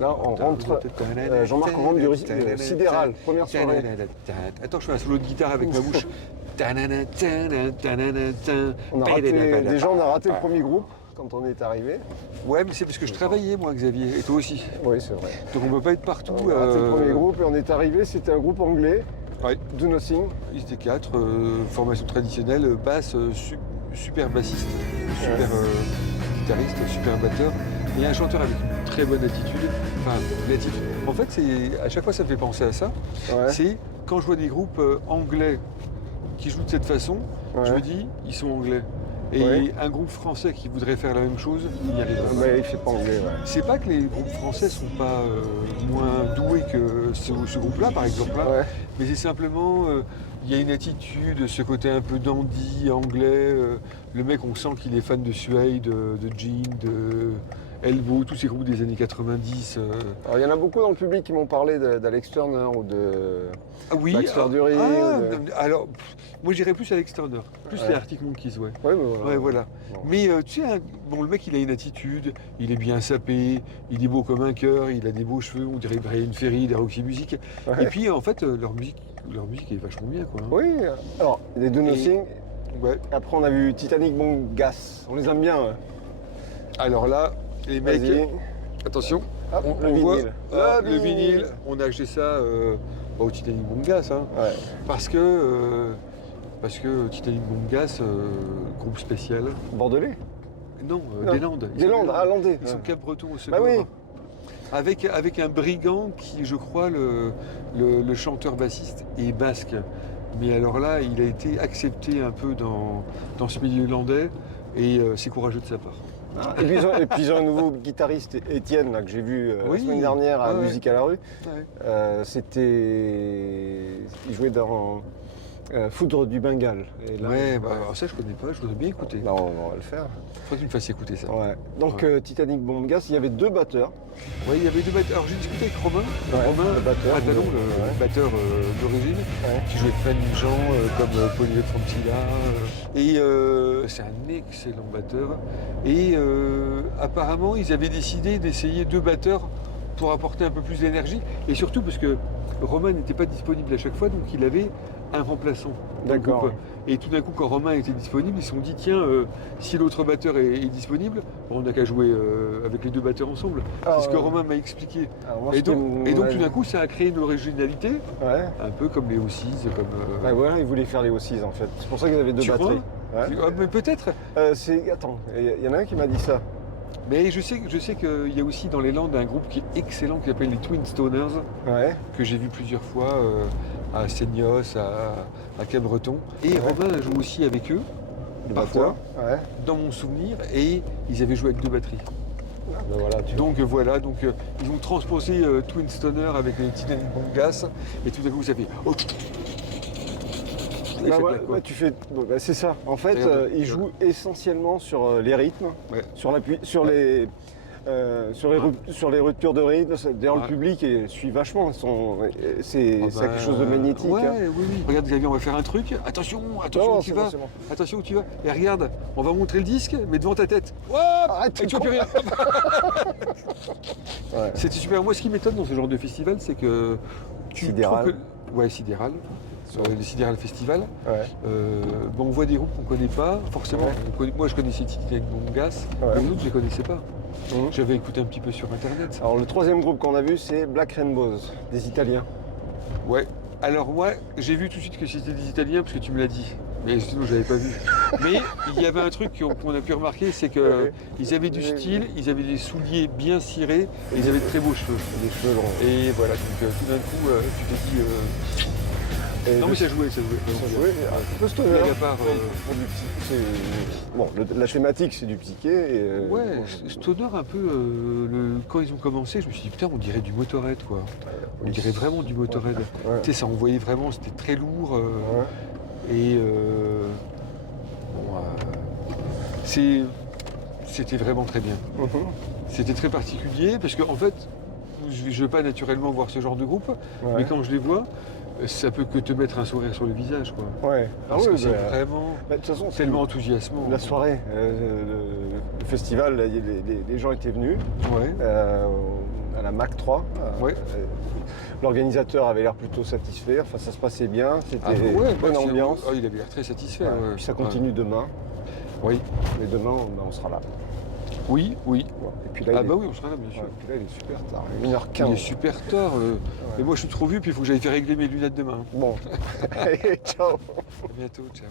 Là, on rentre. Jean-Marc rentre du sidéral, première soirée. Attends, je fais un solo de guitare avec ma bouche. Déjà, on a raté le premier groupe quand on est arrivé. Ouais, mais c'est parce que je travaillais, moi, Xavier, et toi aussi. Oui, c'est vrai. Donc on peut pas être partout. On a raté le premier groupe et on est arrivé, c'était un groupe anglais. Ouais. Do Nothing. Ils étaient 4, formation traditionnelle, basse, super bassiste, super guitariste, super batteur, et un chanteur avec une très bonne attitude. Enfin, l'attitude. En fait, à chaque fois, ça me fait penser à ça. Ouais. C'est quand je vois des groupes anglais qui jouent de cette façon, je me dis, ils sont anglais. Et un groupe français qui voudrait faire la même chose, il n'y arrive pas. Mais il fait pas anglais, ouais. C'est pas que les groupes français sont pas moins doués que ce groupe-là, par exemple, mais c'est simplement, il y a une attitude, ce côté un peu dandy, anglais. Le mec, on sent qu'il est fan de Suede, de Gene, de Elbow, tous ces groupes des années 90. Alors, il y en a beaucoup dans le public qui m'ont parlé d'Alex Turner ou de Baxter Dury. Alors, moi j'irais plus Alex Turner, plus les Arctic Monkeys, ouais. Voilà. Bon. Mais tu sais, le mec il a une attitude, il est bien sapé, il est beau comme un cœur, il a des beaux cheveux, on dirait Brian Ferry, des Roxy Music. Ouais. Et puis en fait, leur musique est vachement bien, quoi. Oui, alors, les Do Nothing. Ouais. Après, on a vu Titanic Bon Gas, on les aime bien. Alors là, les mecs, attention, le vinyle, on a acheté ça au Titanic Bon Gas, hein, parce que Titanic Bon Gas, groupe spécial. Bordelais? Non, des Landes. Des Landes, Landais. Ils sont Cap-Breton au second. Bah oui. Avec un brigand qui, je crois, le chanteur bassiste est basque. Mais alors là, il a été accepté un peu dans ce milieu landais et c'est courageux de sa part. Et puis ils ont un nouveau guitariste, Étienne, là, que j'ai vu la semaine dernière à Musique à la rue. Il jouait dans Foudre du Bengale. Et là, alors ça je connais pas, je voudrais bien écouter. Non, on va le faire. Faudrait que tu me fasses écouter ça. Ouais. Donc Titanic Bon Gas, il y avait 2 batteurs. Oui, il y avait 2 batteurs. Alors j'ai discuté avec Romain, le batteur, Patalon, le batteur d'origine, qui jouait plein de gens comme Paulie Frontilla. Et c'est un excellent batteur. Et apparemment, ils avaient décidé d'essayer 2 batteurs pour apporter un peu plus d'énergie. Et surtout parce que Romain n'était pas disponible à chaque fois, donc il avait un remplaçant. D'accord. Et tout d'un coup, quand Romain était disponible, ils se sont dit, tiens, si l'autre batteur est disponible, on n'a qu'à jouer avec les 2 batteurs ensemble. C'est ce que Romain m'a expliqué. Et donc tout d'un coup, ça a créé une originalité, un peu comme les O6. Voilà, ils voulaient faire les O6 en fait. C'est pour ça qu'ils avaient 2 batteries. Mais peut-être. Attends, il y en a un qui m'a dit ça. Mais je sais qu'il y a aussi dans les Landes un groupe qui est excellent qui s'appelle les Twin Stoners, que j'ai vu plusieurs fois à Seignos, à Cap-Breton. Et Romain joue aussi avec eux, parfois, dans mon souvenir, et ils avaient joué avec 2 batteries. Donc ils ont transposé Twin Stoner avec les Titanic Bon Gas, et tout d'un coup ça fait... c'est ça. En fait, ils jouent essentiellement sur les rythmes, sur les ruptures de rythme. D'ailleurs, le public suit vachement. C'est quelque chose de magnétique. Oui. Regarde, Xavier, on va faire un truc. Attention où tu vas. Attention où tu vas. Et regarde, on va montrer le disque, mais devant ta tête. Arrête, et tu vois plus rien. C'était super. Moi, ce qui m'étonne dans ce genre de festival, c'est que Sidéral. Sidéral. Sur le Sidéral Festival. On voit des groupes qu'on ne connaît pas, forcément. Moi, je connaissais Titanic Bon Gas, mais les autres, je ne les connaissais pas. J'avais écouté un petit peu sur Internet. Alors, le 3e groupe qu'on a vu, c'est Black Rainbows, des Italiens. Ouais. Alors, moi, j'ai vu tout de suite que c'était des Italiens, parce que tu me l'as dit. Mais sinon, je l'avais pas vu. Mais il y avait un truc qu'on a pu remarquer, c'est qu'ils avaient du style, ils avaient des souliers bien cirés, et ils avaient de très beaux cheveux. Des cheveux longs. Et voilà, donc tout d'un coup, tu t'es dit... Non mais ça jouait. Un peu stoner. La thématique c'est du psyché. Stoner un peu. Quand ils ont commencé, je me suis dit putain, on dirait du Motorhead quoi. On dirait vraiment du Motorhead. Tu sais, ça envoyait vraiment, c'était très lourd. C'était vraiment très bien. C'était très particulier parce qu'en fait, je ne vais pas naturellement voir ce genre de groupe, mais quand je les vois, ça peut que te mettre un sourire sur le visage, quoi. Parce que c'est vraiment tellement enthousiasmant. La soirée, le festival, les gens étaient venus. À la Mac 3. Ouais. L'organisateur avait l'air plutôt satisfait, enfin ça se passait bien, c'était bonne ambiance. Il avait l'air très satisfait. Ouais. Puis ça continue demain. Oui. Mais demain, on sera là. Oui. Et puis là, oui, on sera là, bien sûr. Et puis là, il est super tard, 1h15. Il est super tard. Mais moi, je suis trop vieux, puis il faut que j'aille faire régler mes lunettes demain. Bon, allez, ciao. À bientôt, ciao.